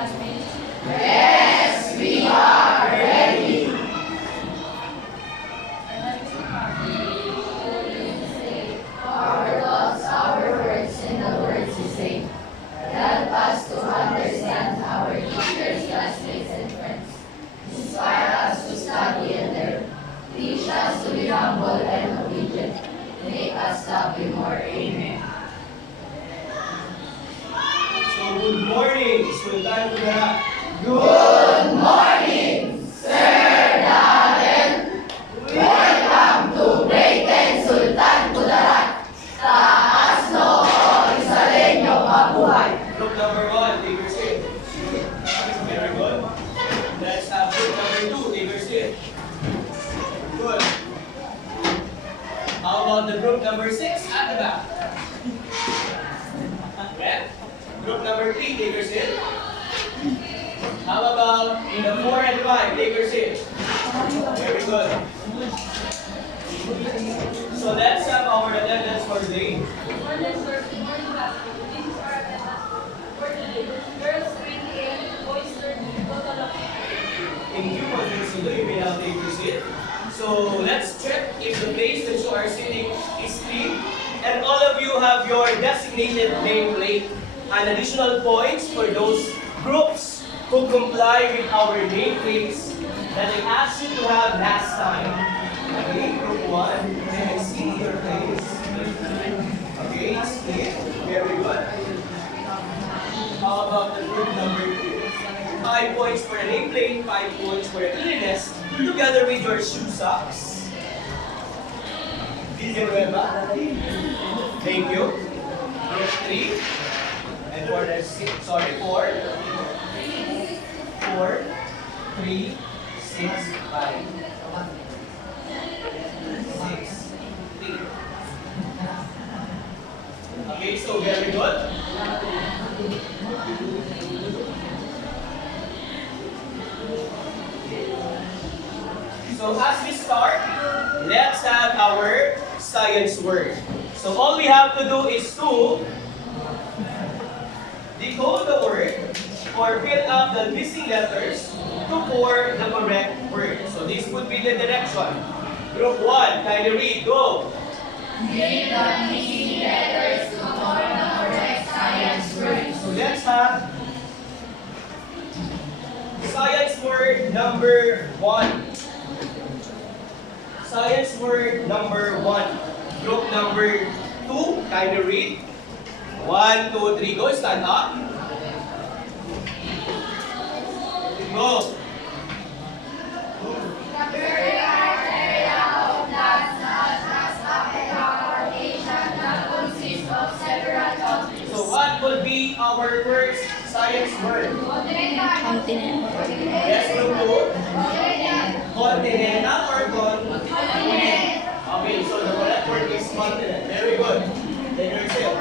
classmates? Yes, we are ready. Our thoughts, our words, and the words we say. Help us to understand our teachers, classmates, and friends. Inspire us to study and learn. Teach us to be humble and obedient. Make us love you more. Amen. So, good morning, Sultan Kudarat. Good morning, Sir Darell. Welcome to Grade 10 Sultan Kudarat. Taas noo, Isalenyo, mabuhay. Group number 1, take your seat. Very good. Let's have group number 2, take your seat. Good. How about the group number 6 at the back? Yeah. Group number 3, take your seat. How about in the 4 and 5, take your seat. Very good. So let's have our attendance for today. Attendance for the morning class. This is our attendance for today. Girls 28, boys 30, total of 8. Thank you for this. You may now take your seat. So let's check if the place that you are sitting is clean. And all of you have your designated nameplate. And additional points for those groups who comply with our nameplates that I asked you to have last time. Okay, group 1, may I see your place? Okay, it's clean. Very good. How about the group number 2? 5 points for the nameplate, 5 points for the cleanliness, together with your shoe socks. Did you remember? Thank you. Group 3. And for the 6, sorry, 4, 3, 6, 5, 6, 3. Okay, so very good. So as we start, let's have our science word. So all we have to do is to decode the word or fill up the missing letters to form the correct word. So this would be the direction. Group 1, kindly read, go! Give the missing letters to form the correct science word. So let's have science word number 1. Science word number 1. Group number 2, kindly read. 1, 2, 3, go. Stand up. Go. So what would be our first science word? Continental. Yes, group 2. Continental or continent? Okay, so the correct word is continent. Very good. Take your seat.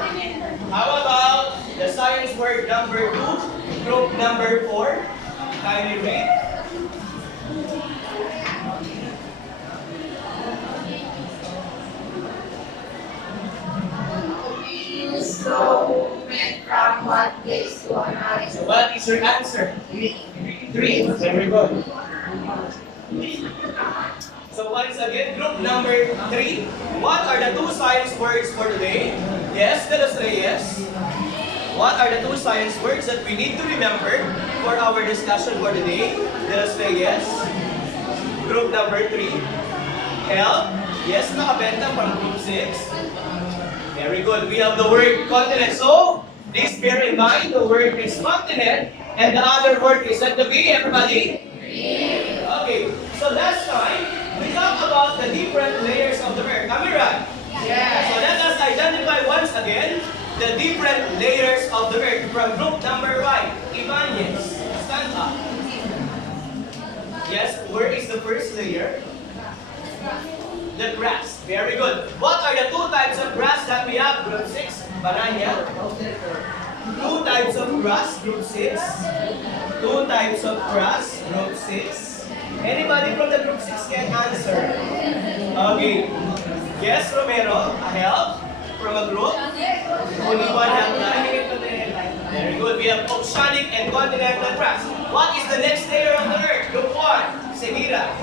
How about the science word number 2, group number 4? Kindly read. Movement from one place to another. So what is your answer? 3. Very good. So once again, group number 3. What are the 2 science words for today? Yes, let us say yes. What are the 2 science words that we need to remember for our discussion for today? Let us say yes. Group number 3. Help. Yes, nakabenta from group 6. Very good. We have the word continent. So, please bear in mind the word is continent and the other word is at the B, everybody? Okay. So last time, we talked about the different layers of the earth. Am I right? Yes. So let us identify once again the different layers of the earth from group number 5. Ibanez, stand up. Yes, where is the first layer? The grass. Very good. What are the 2 types of grass that we have? Group 6, Baranya. 2 types of grass, group 6. 2 types of grass, group 6. Anybody from the group 6 can answer? Okay. Yes, Romero, a help from a group. Only one help line. Very good. We have oceanic and continental crust. What is the next layer of the Earth? Group 1, Segura.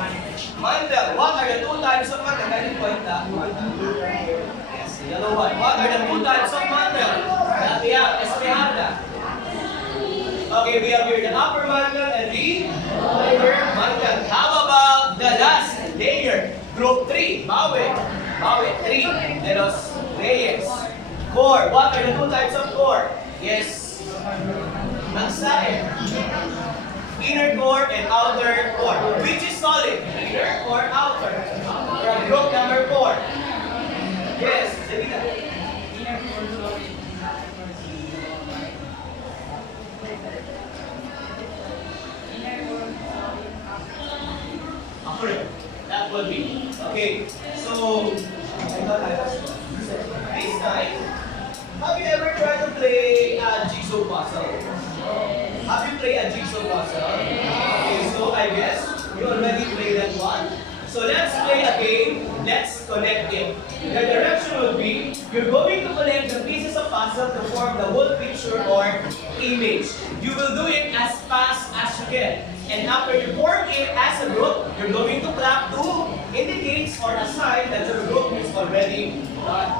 Mantle. What are the two types of mantle? Can you point that? Yes, the yellow one. What are the two types of mantle? Latia, Esmeralda. Okay, we have here the upper mantle and the lower mantle. How about the last layer? Group 3, Bawe. Bawe, 3. Let us layers. Core. What are the two types of core? Yes. Magsae. Inner core and outer core. Which is solid? Inner or outer? From group number 4. Yes, Sabina. That will be. Okay, so this time, have you ever tried to play a jigsaw puzzle? Have you played a jigsaw puzzle? Okay, so I guess you already played that one. So let's play a game. Let's connect it. The direction would be, you're going to connect the pieces of puzzle to form the whole picture or image. You will do it as fast as you can. And after you form it as a group, you're going to clap to indicate or a sign that your group is already done.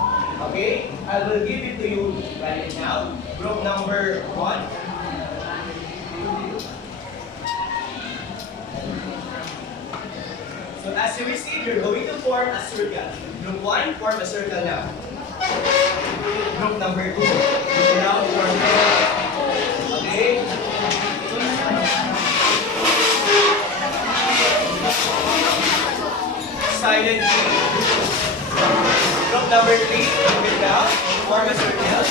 Okay? I will give it to you right now. Group number 1. So as you receive, you're going to form a circle. Group 1, form a circle now. Group number 2, you now form a circle. Okay? Silent G. Group number 3, move it down. Form a circle.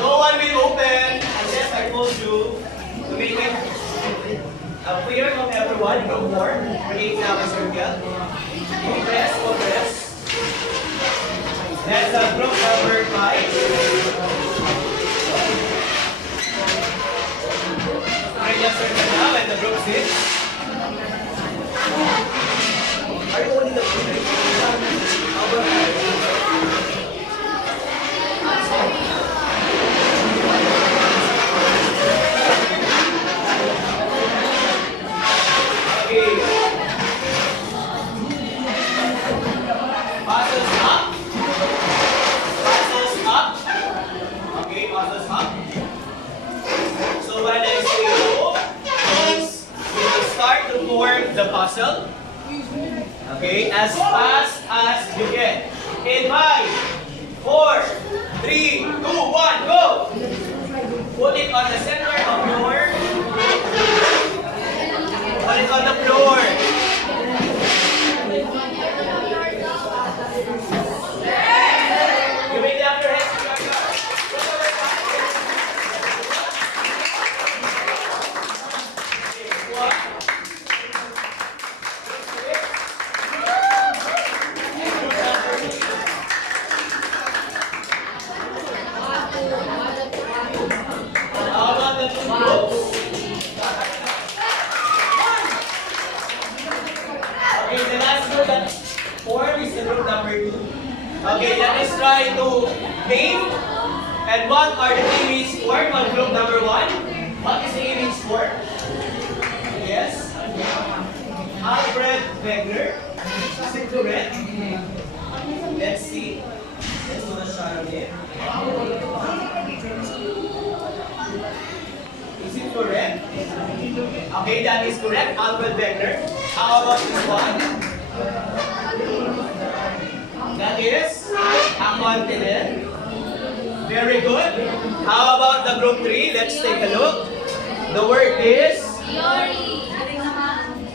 No one will open unless I told you to make it clear of everyone. Group 4, create now a circle. Press. That's group number 5. Create a circle now and the group 6. Are you only the Passes up. So when I say go, means we will start to form the puzzle. Okay, as fast as you can. In 5, 4, 3, 2, 1, go! Put it on the center of your... Put it on the floor. You may clap your hands. Okay, let us try to name and what are the image for on group number 1? What is the image for? Yes? Alfred Wegener. Is it correct? Let's see. Let's do a shot of it. Is it correct? Okay, that is correct. Alfred Wegener. How about this one? That is a continent. Very good. How about the group 3? Let's take a look. The word is? Theory.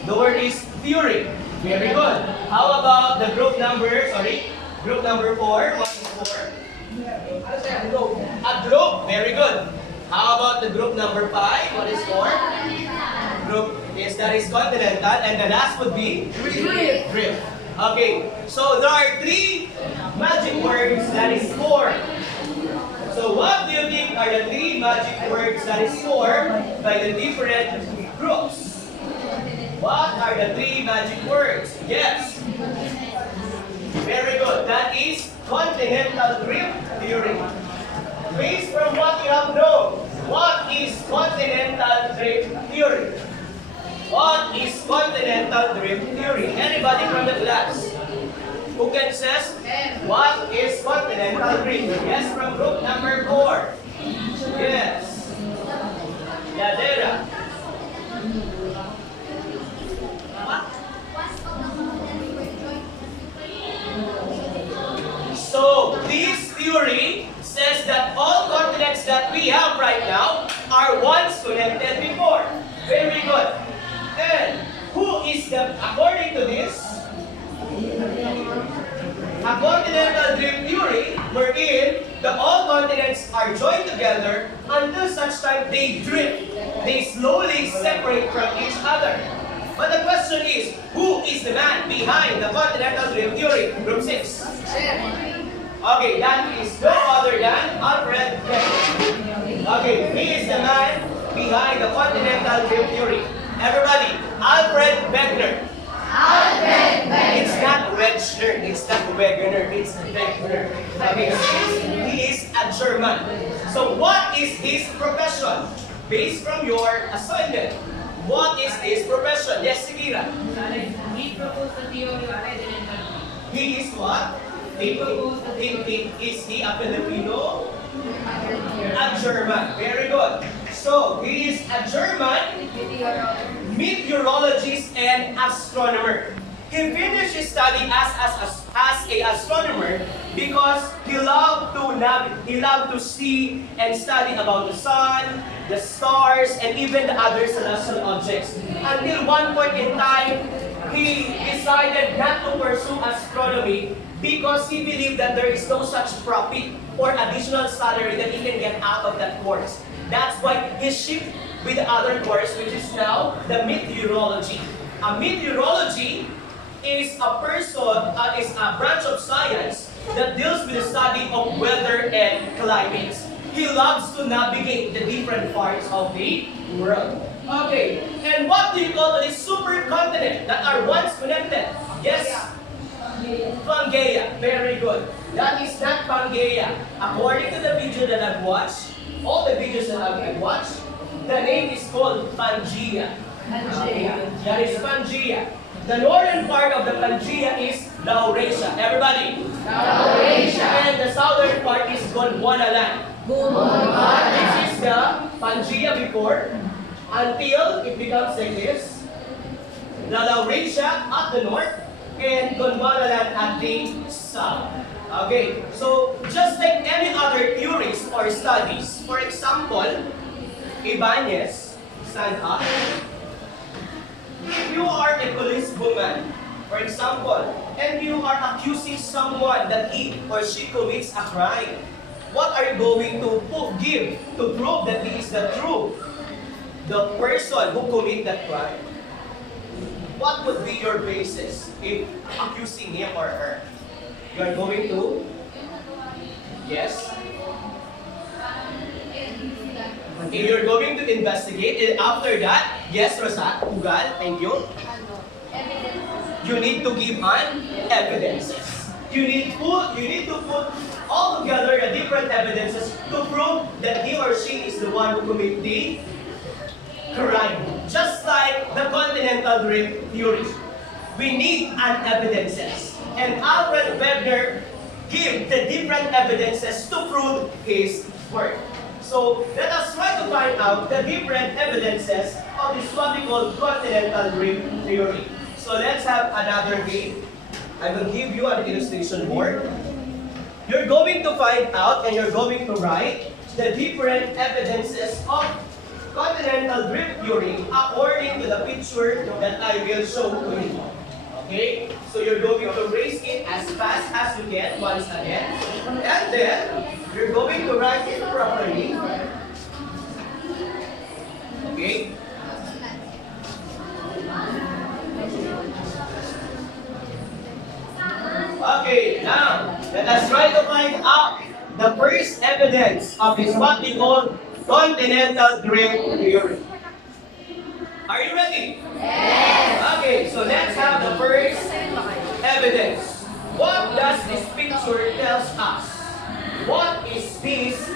The word is theory. Very good. How about the group number, group number 4? What is 4? A group. Very good. How about the group number 5? What is 4? Group is, that is continental. And the last would be? Drift. Okay, so there are 3 magic words that is formed. So what do you think are the 3 magic words that is formed by the different groups? What are the 3 magic words? Yes. Very good. That is continental drift theory. Based from what you have known, what is continental drift theory? What is continental drift theory? Anybody from the class? Who can says what is continental drift? Yes, from group number 4. Yes. Yadera. So, this theory says that all continents that we have right now are once connected before. Very good. And who is the, according to this, a continental drift theory wherein the all continents are joined together until such time they drift. They slowly separate from each other. But the question is, who is the man behind the continental drift theory? Group 6. Okay, that is no other than Alfred Wegener. Okay, he is the man behind the continental drift theory. Everybody, Alfred Wegener. Alfred Wegener. It's not Wegener, it's not Wegener, it's Wegener. Okay, he is a German. So what is his profession? Based from your assignment, what is his profession? Yes, Sigira. He proposed the theory of continental. He is what? Is he a Filipino? A German. Very good. So, he is a German meteorologist and astronomer. He finished his study as an astronomer because he loved to see and study about the sun, the stars, and even the other celestial objects. Until one point in time, he decided not to pursue astronomy because he believed that there is no such profit or additional salary that he can get out of that course. That's why he shifted with the other course, which is now the meteorology. A meteorology is a branch of science that deals with the study of weather and climates. He loves to navigate the different parts of the world. Okay, and what do you call this supercontinent that are once connected? Yes? Pangaea. Very good. That is not Pangaea. According to the video that I've watched, all the videos that I've watched, the name is called Pangaea. That is Pangaea. The northern part of the Pangaea is Laurasia. Everybody? Laurasia. And the southern part is Gondwanaland. This is the Pangaea before, until it becomes like this. The Laurasia at the north, and Gondwanaland at the south. Okay, so just like any other theories or studies, for example, Ibanez, stand up. If you are a policewoman, for example, and you are accusing someone that he or she commits a crime, what are you going to give to prove that he is the person who commit that crime? What would be your basis if accusing him or her? You are going to? Yes? Okay, you're going to investigate. And after that, yes, Rosat, Ugal, thank you. You need to give an evidences. You need to put all together the different evidences to prove that he or she is the one who committed the crime. Just like the continental drift theory. We need an evidences. And Alfred Wegener gave the different evidences to prove his work. So let us try to find out the different evidences of this what we call continental drift theory. So let's have another game. I will give you an illustration board. You're going to find out and you're going to write the different evidences of continental drift theory according to the picture that I will show to you. Okay? So you're going to raise it as fast as you can once again. And then, you're going to write it properly. Okay? Okay, now, let us try to find out the first evidence of this what we call continental drift theory. Are you ready? Yes. Okay, so let's have the first evidence. What does this picture tells us? What is this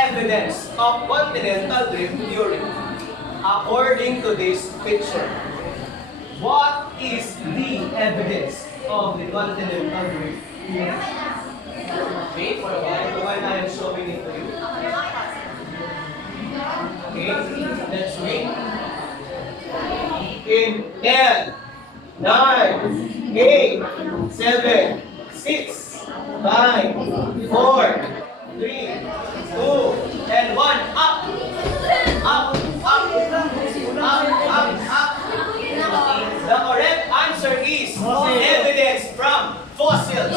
evidence of continental drift theory according to this picture? What is the evidence of the continental drift theory? Wait for a while I am showing it to you. Okay, let's wait. In 10, 9, 8, 7, 6, 5, 4, 3, 2, and 1. Up! Up! Up! Up! The correct answer is evidence from fossils.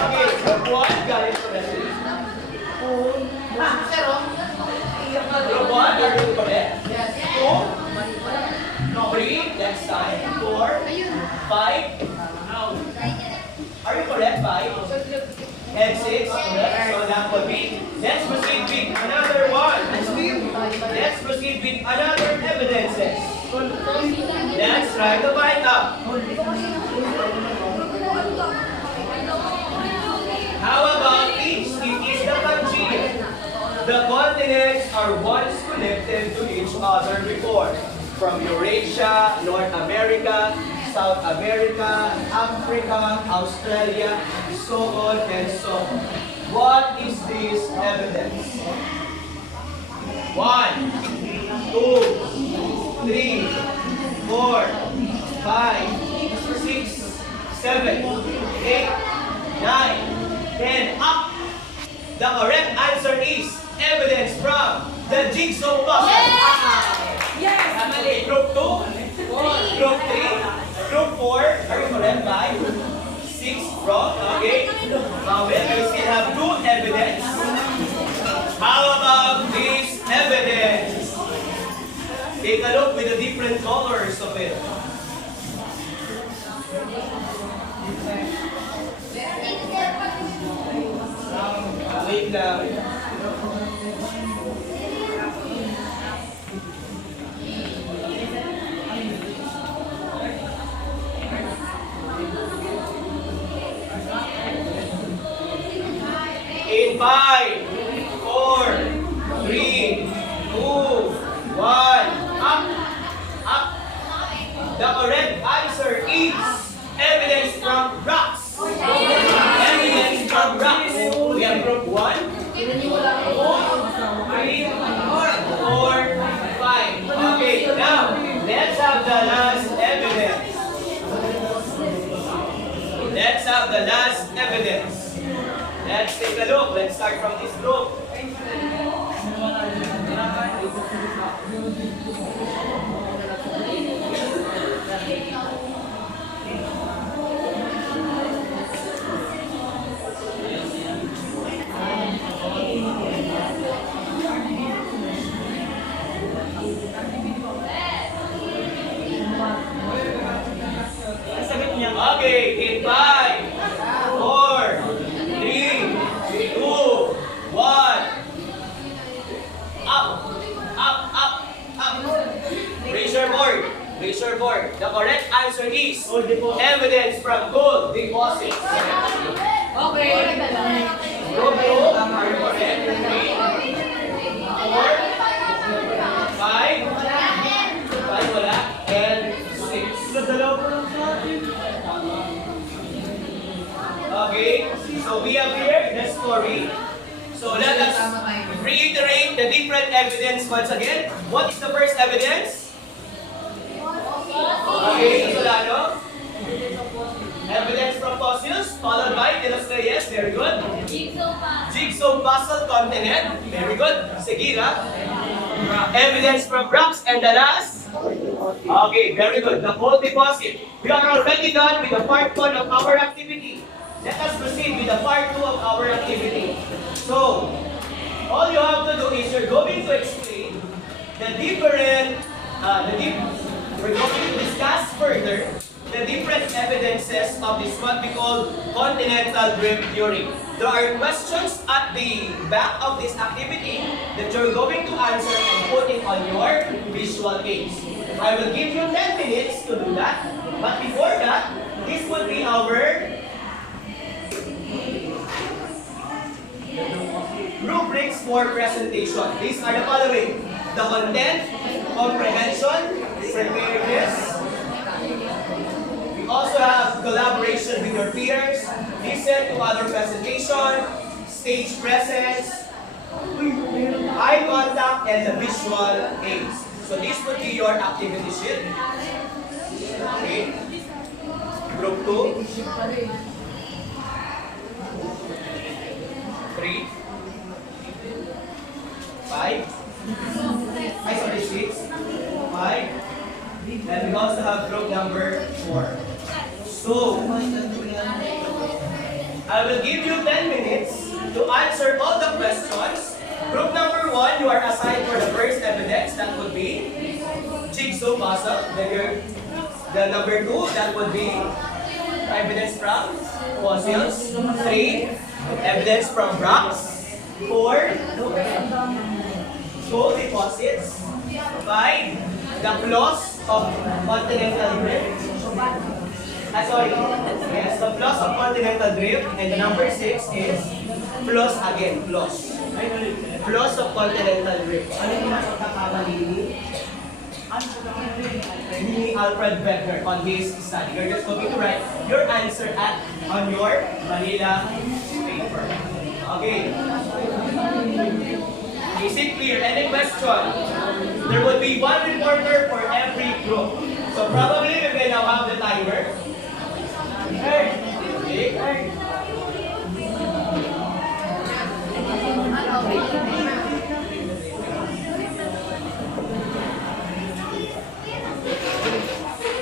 Okay, group 1, got it correctly. Group 1, are you correct? 2, 3, next time. 4, 5. Are you correct? 5. And 6, correct? So that would be. Let's proceed with another one. Let's proceed with another evidences. Let's try to find out. How about this? It is the Pangea. The continents are once connected to each other before. From Eurasia, North America, South America, Africa, Australia, so on and so on. What is this evidence? 1, 2, 3, 4, 5, 6, 7, 8, 9, 10, up! The correct answer is evidence from the jigsaw puzzle. Yes! Group 2, Group 3, Group 4, are you correct? 5, 6, wrong, okay. Well, we still have 2 evidence. How about this evidence? Take a look with the different colors of it. Wait lang. In 5, 4, 3, 2, 1, up, up. The correct answer is evidence from rocks. Evidence from rocks. We have group 1, 2, 3, 4, 5. Okay, now let's have the last evidence. Let's have the last evidence. Let's take a look. Let's start from this group. Okay, in 5, 4, 3, 2, 1. Up, up, up, up. Raise your board. Raise your board. The correct answer is evidence from gold deposits. Okay. Group 2, are you correct? 3, 4, 5, 5 wala, and 6. Okay, so we have here the story. So let us reiterate the different evidence once again. What is the first evidence? Okay, Solano. Evidence from fossils, followed by yes, very good. Jigsaw puzzle continent, very good. Seguida. Evidence from rocks, and the last. Okay, very good. The gold deposit. We are already done with the part 1 of our activity. Let us proceed with the part 2 of our activity. So, all you have to do is you're going to explain the different, we're going to discuss further the different evidences of this what we call continental drift theory. There are questions at the back of this activity that you're going to answer and put it on your visual aids. I will give you 10 minutes to do that. But before that, this would be our group for presentation. These are the following: the content, comprehension, preparedness. We also have collaboration with your peers, listen to other presentation, stage presence, eye contact, and the visual aids. So this would be your activity sheet. Okay. Group 2. 3. 5. 6. 5. And we also have group number 4. So, I will give you 10 minutes to answer all the questions. Group number 1, you are assigned for the first evidence. That would be jigsaw puzzle. Then the number 2, that would be evidence from fossils. 3, evidence from rocks. 4, gold deposits. 5, the flaws of continental drift. Yes, the flaws of continental drift. And the number 6 is flaws again, flaws. Flaws of continental drift. Ano yung pagkakamali ni Alfred Wegener on his study? You're just going to write your answer on your Manila paper. Okay. Is it clear? Any question? There would be one reporter for every group. So probably we will now have the timer. Okay.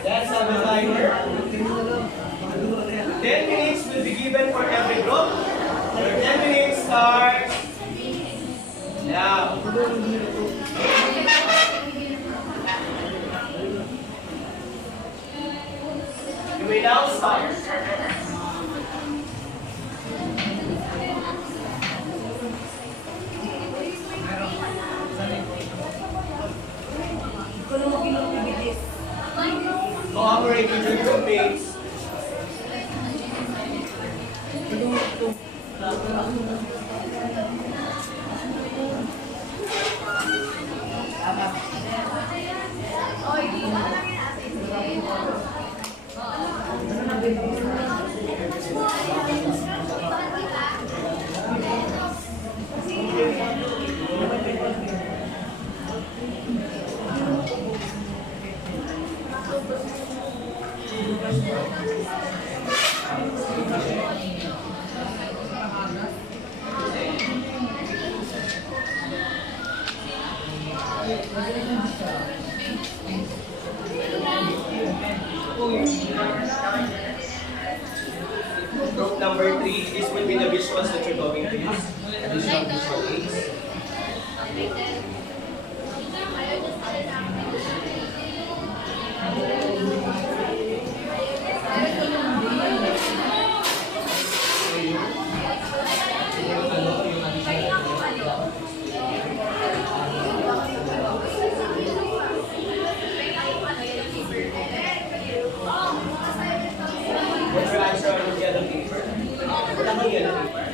That's on the timer. 10 minutes will be given for every group. Your 10 minutes starts now. You may now start. Cooperate with your groupmates. Group number 3, this will be the visuals that you're going to use. Additional visual aids. What's your answer on the other paper? Wala kang yellow paper.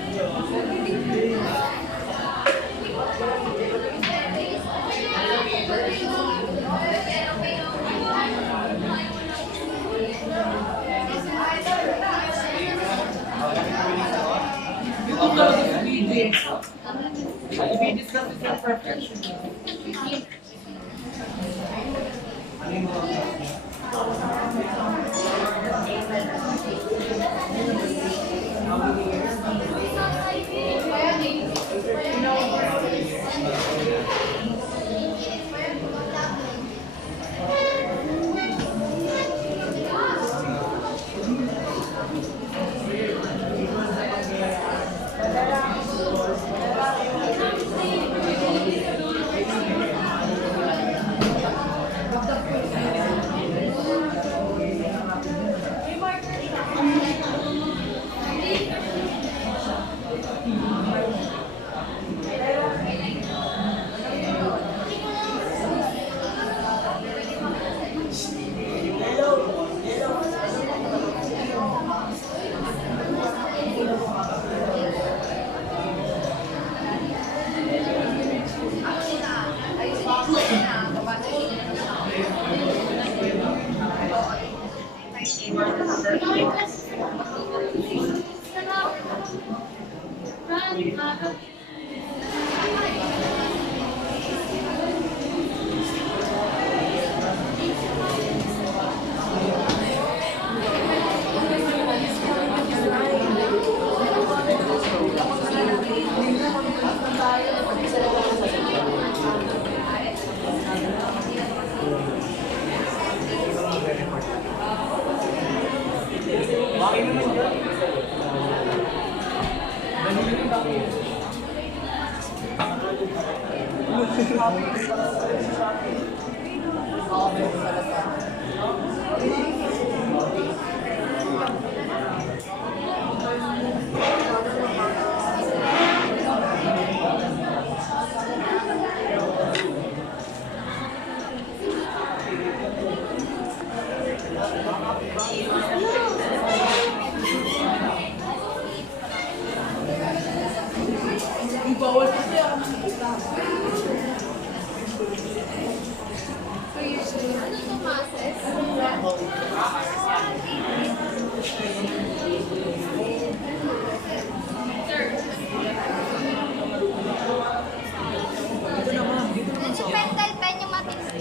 Pentel pen yung matindi.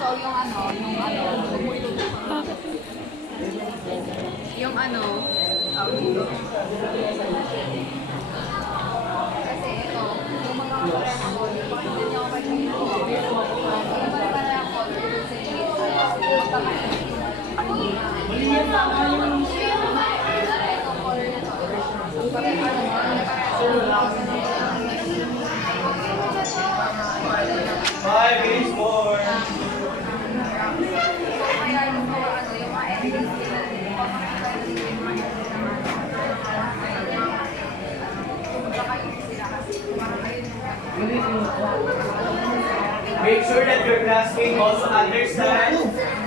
So yung ano, kasi ito, yung mga color na color, hindi niyo ako yung mga parang color, Five minutes more. Make sure that your classmate also understands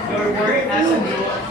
your work as a group.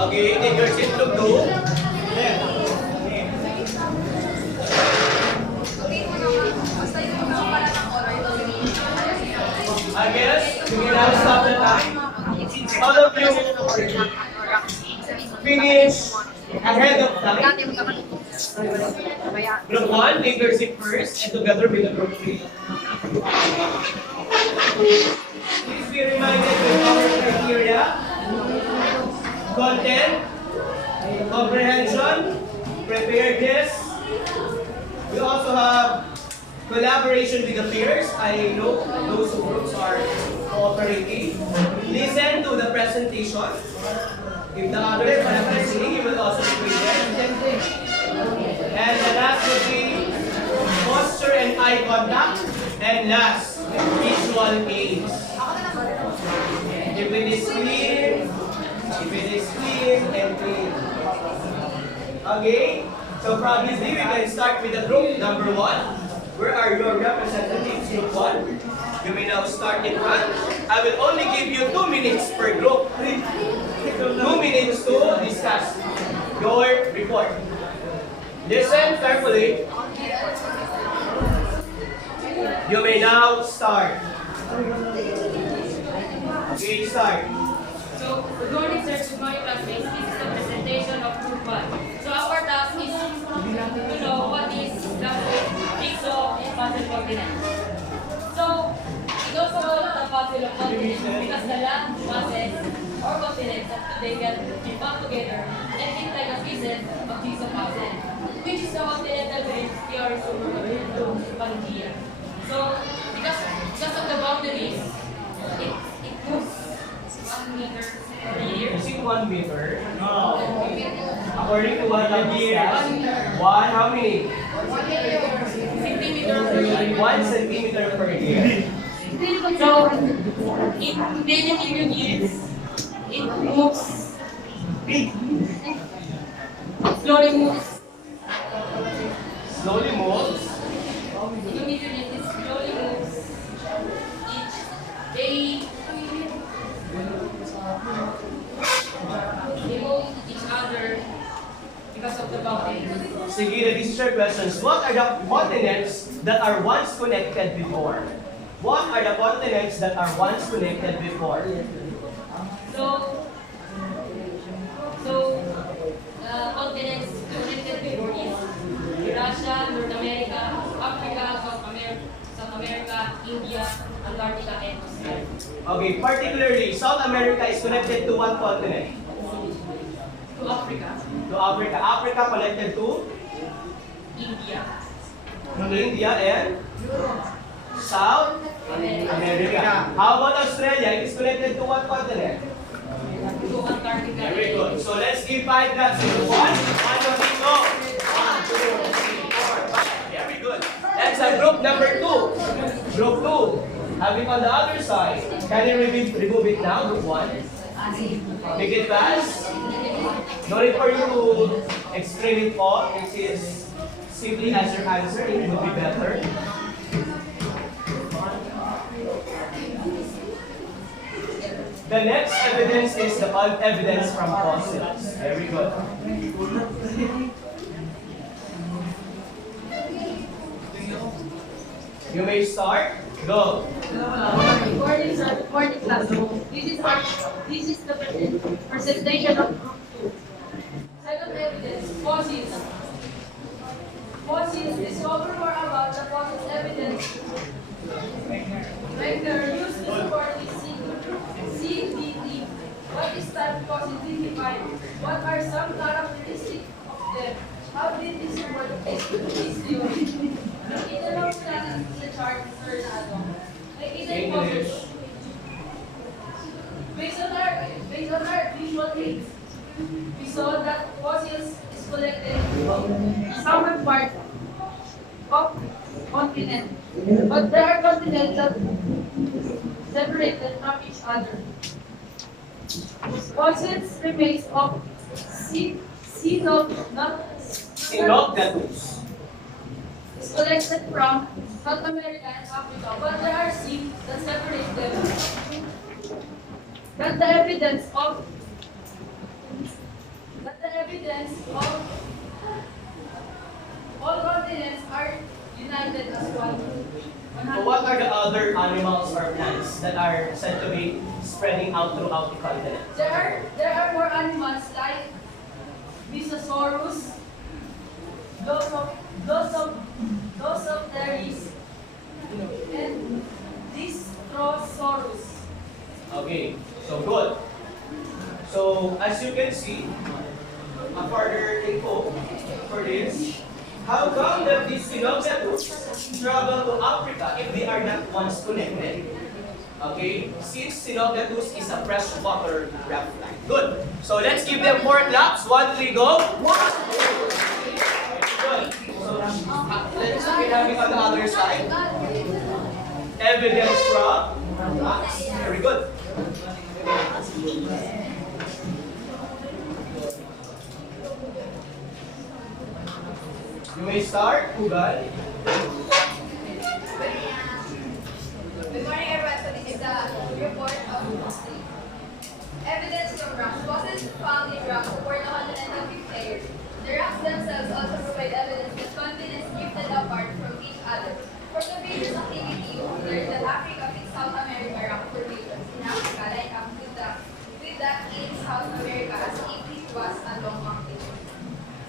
Okay, take your seat to go. I guess we can now stop the time. All of you finish ahead of time. Group 1, take your seat first and together with the group 3. Please be reminded with our criteria, content, comprehension, preparedness. We also have collaboration with the peers. I know those groups are cooperating. Listen to the presentation. If the others are not listening, you will also be with them. And the last would be posture and eye contact. And last, visual aids. If it is clean and clean. Okay? So probably we can start with the group number 1. Where are your representatives? Group 1. You may now start in front. I will only give you 2 minutes per group. 2 minutes to discuss your report. Listen carefully. You may now start. Okay, start. So, good morning, sir. Good morning, classmates. This is the presentation of Group 1. So, our task is to know what is the jigsaw puzzle continent. So, it also called the puzzle of continents because the land masses or continents of today can be put together and think like a pieces of jigsaw puzzle, which is the continental theory to Pangea. So, because of the boundaries, it moves 1 meter per year. Is it 1 meter? No. According to what I discussed, 1 how many? Centimeter per year. 1 centimeter per year. So, in many million years, it moves. It slowly moves. Slowly moves. In a million years, it slowly moves. They move each other because of the boundaries. Sige, these are questions. What are the continents that are once connected before? What are the continents that are once connected before? So, continents connected before is Russia, North America, Africa, South America, India, Antarctica, and Australia. Okay, particularly, South America is connected to what continent? To Africa, To Africa. Africa connected to India, India and South America. How about Australia? It is connected to what continent? to Antarctica. Very good. So let's give 5 claps to 1. 1, 2, 3, 4, 5. Very good. That's group number 2. Group 2. Having on the other side. Can you remove it now? Group 1. Make it fast. No need for you to explain it all. It is simply as your answer. It would be better. The next evidence is the evidence from fossils. Very good. You may start. Go. Morning, sir. Morning, classroom. This is the presentation of Group 2. Second evidence, fossils. Fossils discover more about the fossil evidence when they're used to support the CBD. What is type fossil defined? What are some characteristics of them? How did this support this theory? Nakita lang po natin sa chart, sir, na ano. Nakita yung fossils. Based on our visual aids, we saw that fossils is collected in southern part of continent. But there are continents that separated from each other. Fossils remains of Synoptatus. is collected from South America and Africa, but there are seas that separate them. That the evidence of all continents are united as one. So what are the other animals or plants that are said to be spreading out throughout the continent? There are more animals like Visasaurus, those of there is and Dystrosaurus. Okay, so good. So as you can see, a further info for this. How come that these Sinopsatus travel to Africa if they are not once connected? Okay, since Sinopsatus is a freshwater reptile. Good. So let's give them 4 claps. 1, 3, go. Good. So let's have it on the other side. Evidence from rocks. Very good. You may start, Ugal. Good morning, everyone. So this is the report of evidence from rocks. Fossils found in rocks support the continental drift layers. The rocks themselves also provide evidence that continents drifted apart from each other. From the previous activity, we learned that Africa and South America rock formations in Africa line up with that in South America as if it was a long mountain.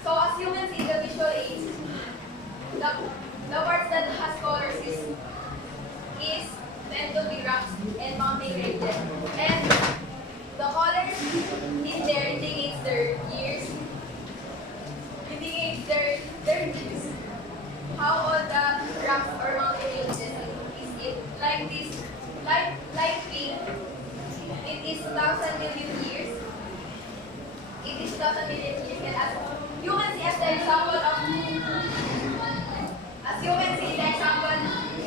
So as you can see, the visual aids, the parts that has colors is meant to be rocks and mountain ranges. And the colors in there indicates their years, indicates their years. How old the rocks or mountain ranges is it? Like this, light pink, it is 1,000 million years. It is 1,000 million years, and as you can see as the example of, as you can see the example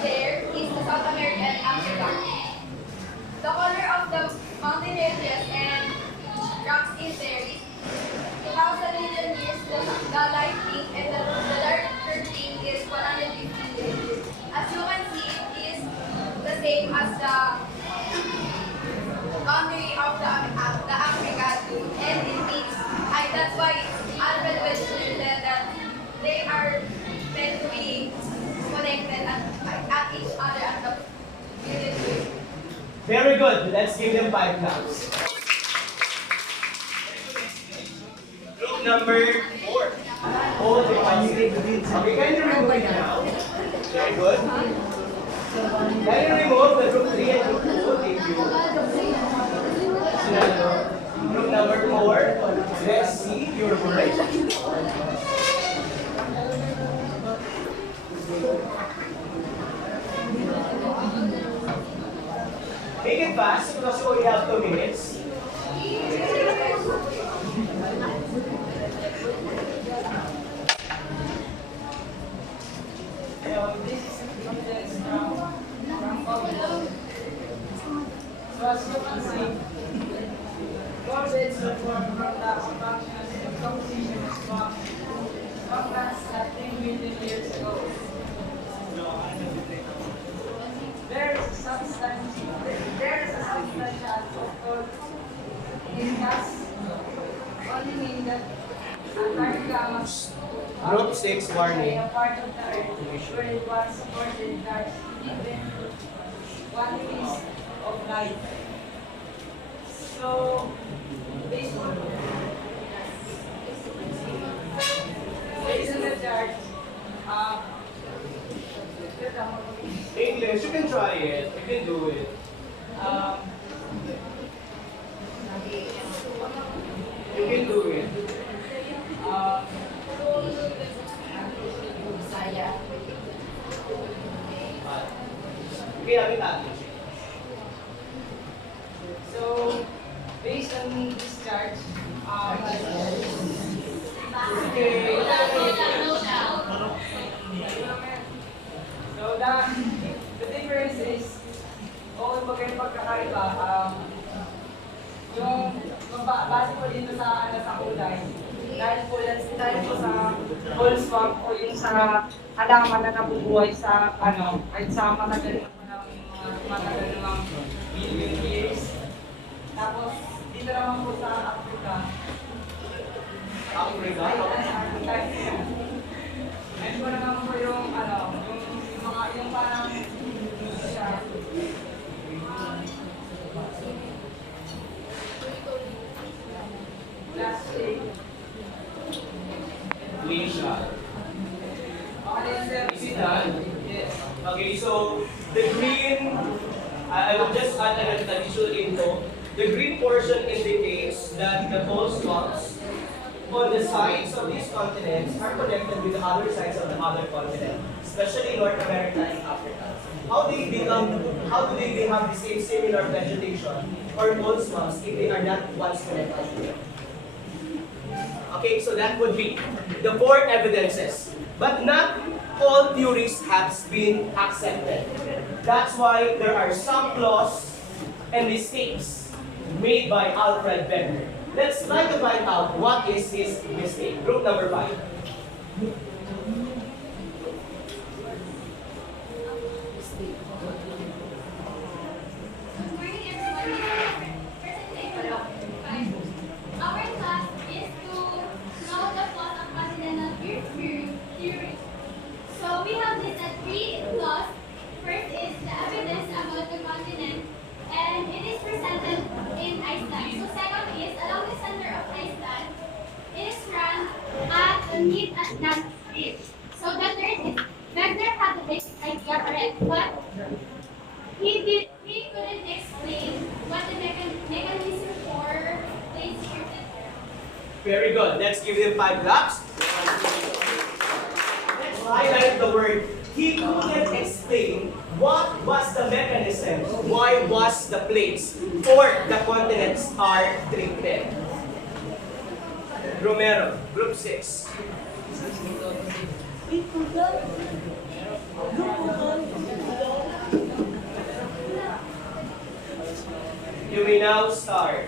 there is the South America and Africa. The color of the mountain ranges and rocks in there is 2,000 million years, the light pink, and the darker pink is 150 million years. As you can see, it is the same as the boundary of the Africa too, and it means, that's why Alfred Wegener said that they are meant to be connected at each other at the unit. Very good. Let's give them 5 claps. Group number 4. Hold the Okay, can you remove it now? Very good. Can you remove the group 3 and group 2? Thank you. Group number 4. Let's see your word. Make it fast because you only have 2 minutes. This is evidence from Continental. So as you can see, cordates are formed from the functions and composition of rock plants that 10 million years ago. There is a substance called gas, only mean that Antarctica must Group 6 warning. a part of the Earth where it was supported that even quantities of light. So, based on the chart, English, you can try it. You can do it. You can do it. Okay, namin natin. So, based on this chart, so the difference is, kung magandang pagkakaiba, yung base po dito sa kulay, dahil po sa whole swamp o yung sa halaman na nabubuhay sa kahit sa matagal ng million years. Tapos dito naman po sa Africa. Ayun po naman po yung yung parang siya. Please, Is it done? Okay, so the green, I will just add an additional info. The green portion indicates that the pole swamps on the sides of these continents are connected with the other sides of the other continent, especially North America and Africa. How do they have the same similar vegetation or pole swamps if they are not once connected? Okay, so that would be the 4 evidences. But not all theories have been accepted. That's why there are some flaws and mistakes made by Alfred Wegener. Let's try to find out what is his mistake. Group number 5. Our task is to know the plot of continental theory. So we have listed 3 flaws. First is the evidence about the continent, and it is presented in Iceland. So second is along the center of Iceland, it is run at the mid Atlantic Ridge. So the third is Wegener had the basic idea correct, but he couldn't explain what the mechanism for plates here. Very good. Let's give them 5 claps. Let's highlight the word. He couldn't explain what was the mechanism, why was the plates or the continents are drifted. Romero, group 6. You may now start.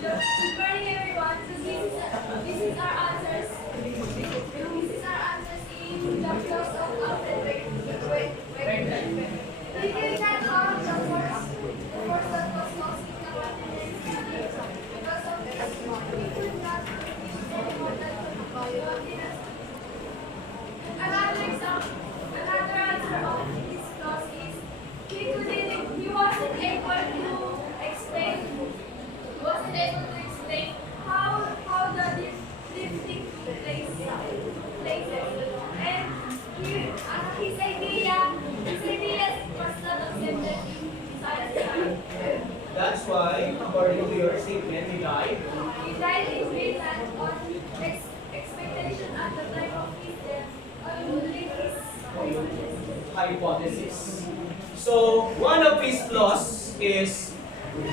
Good morning, everyone. So this is our answers. This is our answers in the clause of Alfred Wegener. We can count the force that was lost in the continent. Because of this, we could not use any more than continents. Another answer of this clause is he wasn't able to explain how the drifting places. And his ideas was not accepted in science. That's why, according to your statement, he died. He died in Greenland on expectation at the time of his death on his Hypothesis. So, one of his flaws is,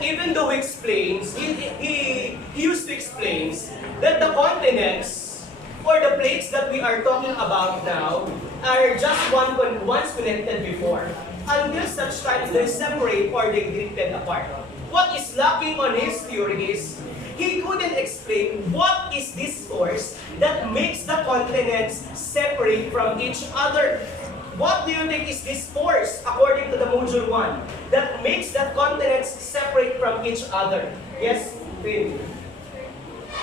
even though he explains, he used to explain that the continents or the plates that we are talking about now are just once connected before, until such time they separate or they drifted apart. What is lacking on his theory is he couldn't explain what is this force that makes the continents separate from each other. What do you think is this force, according to the module 1, that makes the continents separate from each other? Yes, Phil?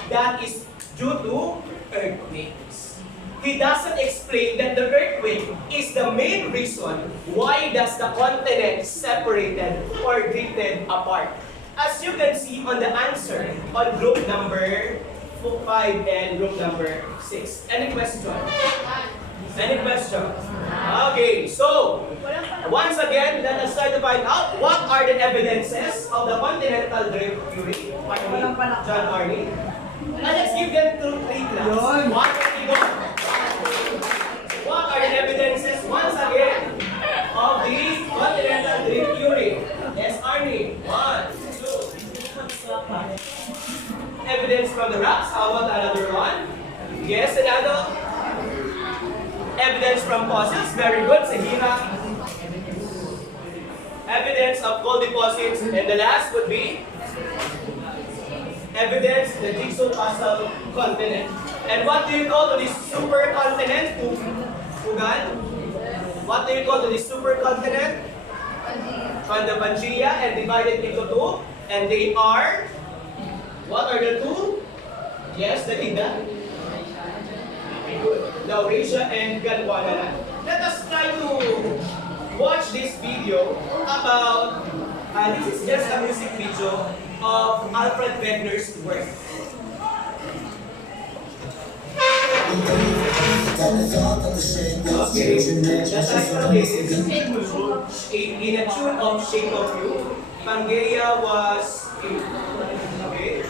That is due to earthquakes. He doesn't explain that the earthquake is the main reason why does the continent separated or drifted apart. As you can see on the answer on group number 5 and group number 6. Any question? Any question? Okay, so once again, let us try to find out what are the evidences of the continental drift theory. John Arnie. And let's give them 3 claps. 1, 2, go. What are the evidences, once again, of the continental drift theory? Yes, Arnie. 1, 2. Evidence from the rocks. How about another one? Yes, another. Evidence from fossils. Very good. Sahira. Evidence of gold deposits. And the last would be evidence the jigsaw puzzle continent. And what do you call to this supercontinent? Ugan? What do you call to this supercontinent? Pangea, and divided into 2. And they are, what are the 2? Yes, the Ida. Laurasia and Gondwana. Let us try to watch this video about, this is just a music video of Alfred Wegener's work. Okay, the title is in a tune of Shape of You. Pangea was okay.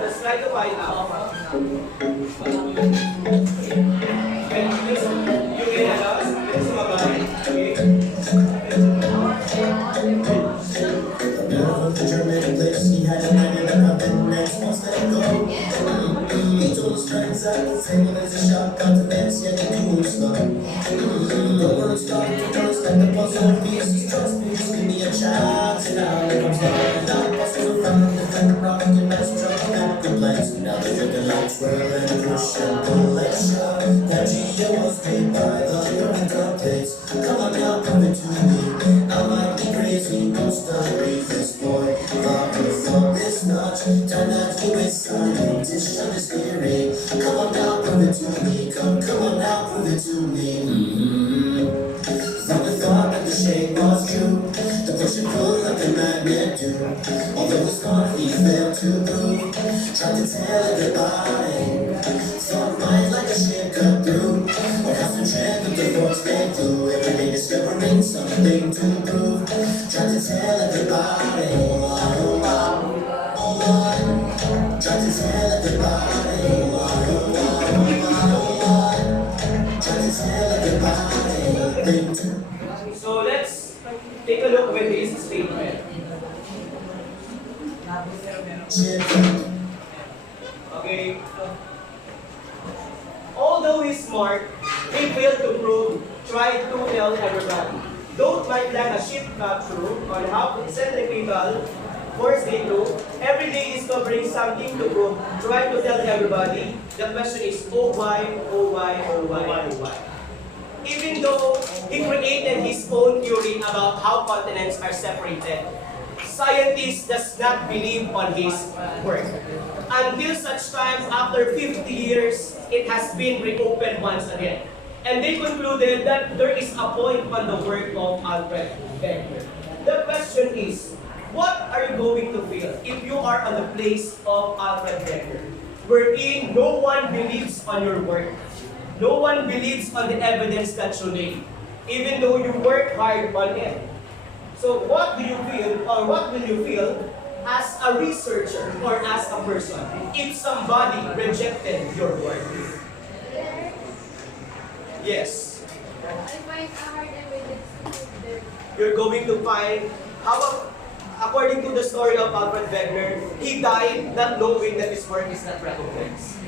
Let's try to find out. And this, you can adjust. This is mabay. Okay. The German place, he had a man in the puppet next, wants let go. He told his friends at the table as a shop continents, yeah, the cool stuff. The words started to burst like the puzzle pieces, trust me, just give me a chance. And now it comes down, now puzzles around, defend rock and mess, trouble and complaints. Now the drinking lights swirling, push and pull and shove. That Gia was paid by the government plates. Come on now, come it to me. I might be crazy, most breathe this boy. From this notch, turn that to his scientist, shut his theory. Come on now, prove it to me. Come on now, prove it to me. From the thought that the shape was true, the push and pull like a magnet do. Although it's not, he failed to prove. Tried to tell everybody, thought right like a ship cut through. Or has to tread with the force they do. Every day discovering something to prove. Tried to tell everybody, tried to tell everybody, tried to tell everybody. So let's take a look with his statement. Okay. Although he's smart, he failed to prove, tried to tell everybody. Don't mind like a ship cut through on how centrifugal force they do. Every day discovering something to prove, try to tell everybody. The question is, oh why, oh why, oh why, oh why. Even though he created his own theory about how continents are separated, scientists does not believe on his work. Until such time, after 50 years, it has been reopened once again. And they concluded that there is a point on the work of Alfred Wegener. The question is, what are you going to feel if you are on the place of Alfred Wegener, wherein no one believes on your work, no one believes on the evidence that you lay, even though you work hard on it? So what do you feel, or what will you feel as a researcher or as a person if somebody rejected your work? Yes. I find a hard evidence to prove them. You're going to find, according to the story of Alfred Wegener, he died not knowing that his work is not recognized.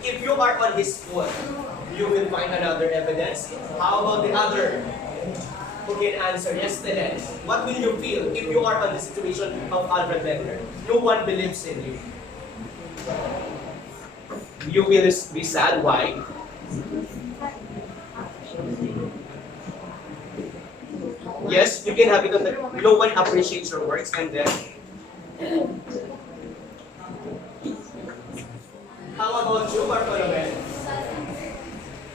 If you are on his foot, you will find another evidence. How about the other who can answer yes to that? What will you feel if you are on the situation of Alfred Wegener? No one believes in you. You will be sad. Why? Yes, you can have it on the, no one appreciates your works, and then how about you, Bartolome?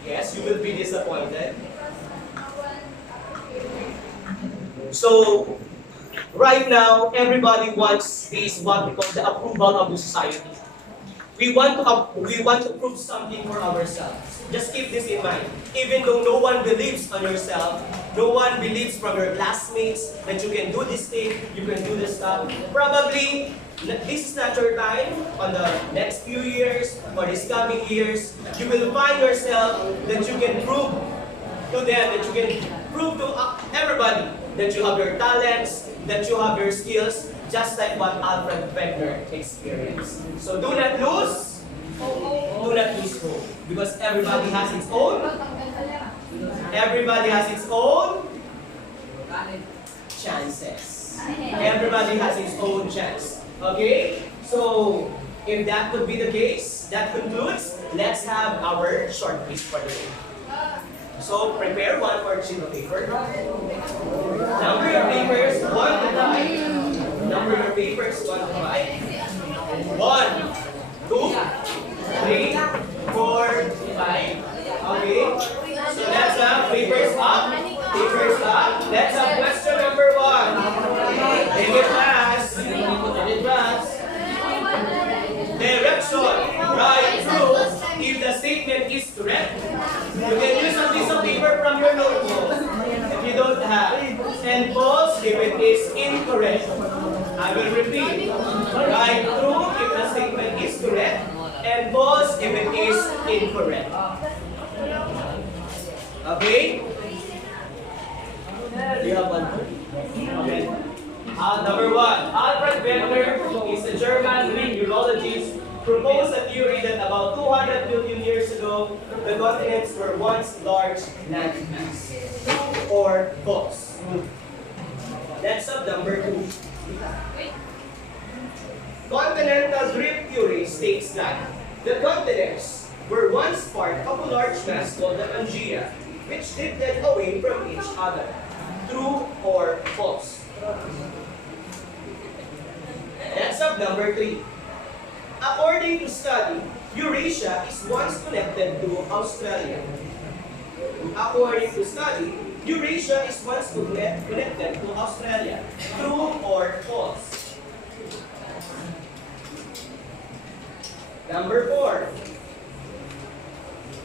Yes, you will be disappointed. So, right now, everybody wants this, what we call the approval of the society. We want to prove something for ourselves. Just keep this in mind. Even though no one believes on yourself, no one believes from your classmates that you can do this thing, you can do this stuff. Probably, this is not your time. On the next few years or this coming years, you will find yourself that you can prove to them, that you can prove to everybody that you have your talents, that you have your skills, just like what Alfred Wegener experienced. So do not lose hope, because everybody has its own chances. Everybody has its own chance. Okay? So if that would be the case, that concludes. Let's have our short quiz for the day. So prepare one for sheet of paper. Number your papers 1 to 5. Number your papers 1 to 5. 1, 2, 3, 4, 5. Okay. So let's have papers up. Papers up. Let's have question number 1. Take it fast. Take it fast. Direction. Right through. If the statement is correct, incorrect. I will repeat. Write true if the statement is correct and false if it is incorrect. Okay? Do you have one? Okay. Number one, Alfred Wegener is a German meteorologist, proposed a theory that about 200 million years ago, the continents were once large landmasses. True or false? Next up, number two. Continental drift theory states that the continents were once part of a large mass called the Pangea, which drifted away from each other. True or false? Next up, number three. According to study, Eurasia is once connected to Australia. According to study, Eurasia is once connected to Australia. True or false? Number four.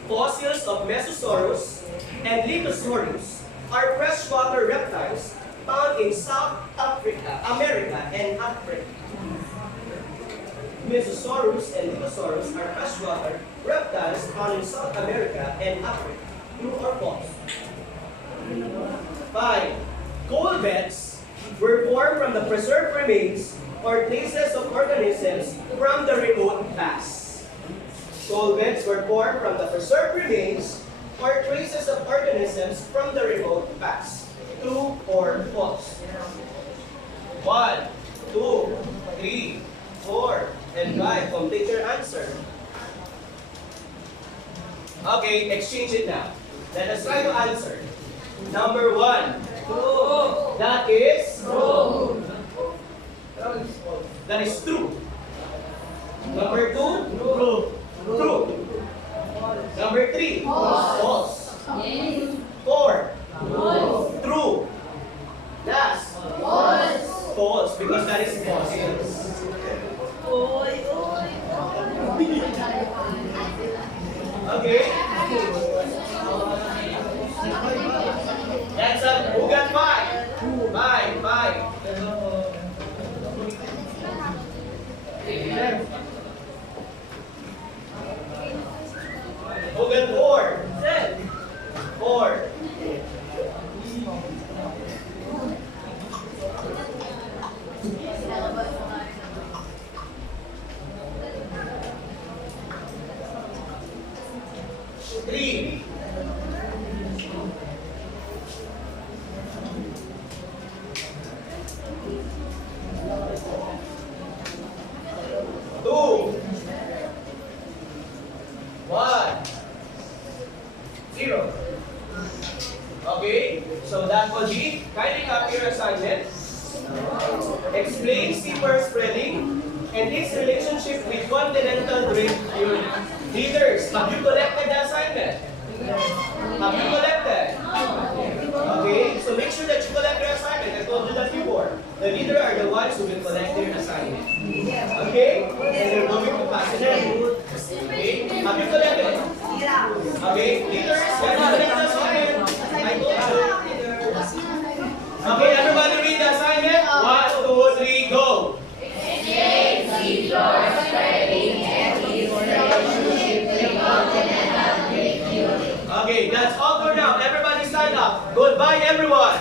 Fossils of Mesosaurus and Lithosaurus are freshwater reptiles found in South America and Africa. Mesosaurus and Lithosaurus are freshwater reptiles found in South America and Africa. True or false? 5. Coal beds were formed from the preserved remains or traces of organisms from the remote past. Coal beds were formed from the preserved remains or traces of organisms from the remote past. True or false? 1, 2, 3, 4, and 5. Complete your answer. Okay, exchange it now. Let us try to answer. Number 1. True. That is true. That is true. Number 2. True. True. Number 3. False. 4. True. Last. False, because that is false. Okay. That's a who got 5? 5. Who got 4? 4. Three. 2. 1. 0. Okay, so that will be kindly copy your assignment. Explain steeper spreading and its relationship with continental drift theory. Leaders, have you collected the assignment? Have you collected? Okay, so make sure that you collect your assignment. I told you that before. The leader are the ones who will collect their assignment. Okay? And they're going to pass it in. Okay? Have you collected? Okay, leaders, have you collected the assignment? I told you. Okay, everybody read the assignment. 1, 2, 3, go. Okay, that's all for now. Everybody stand up. Goodbye, everyone.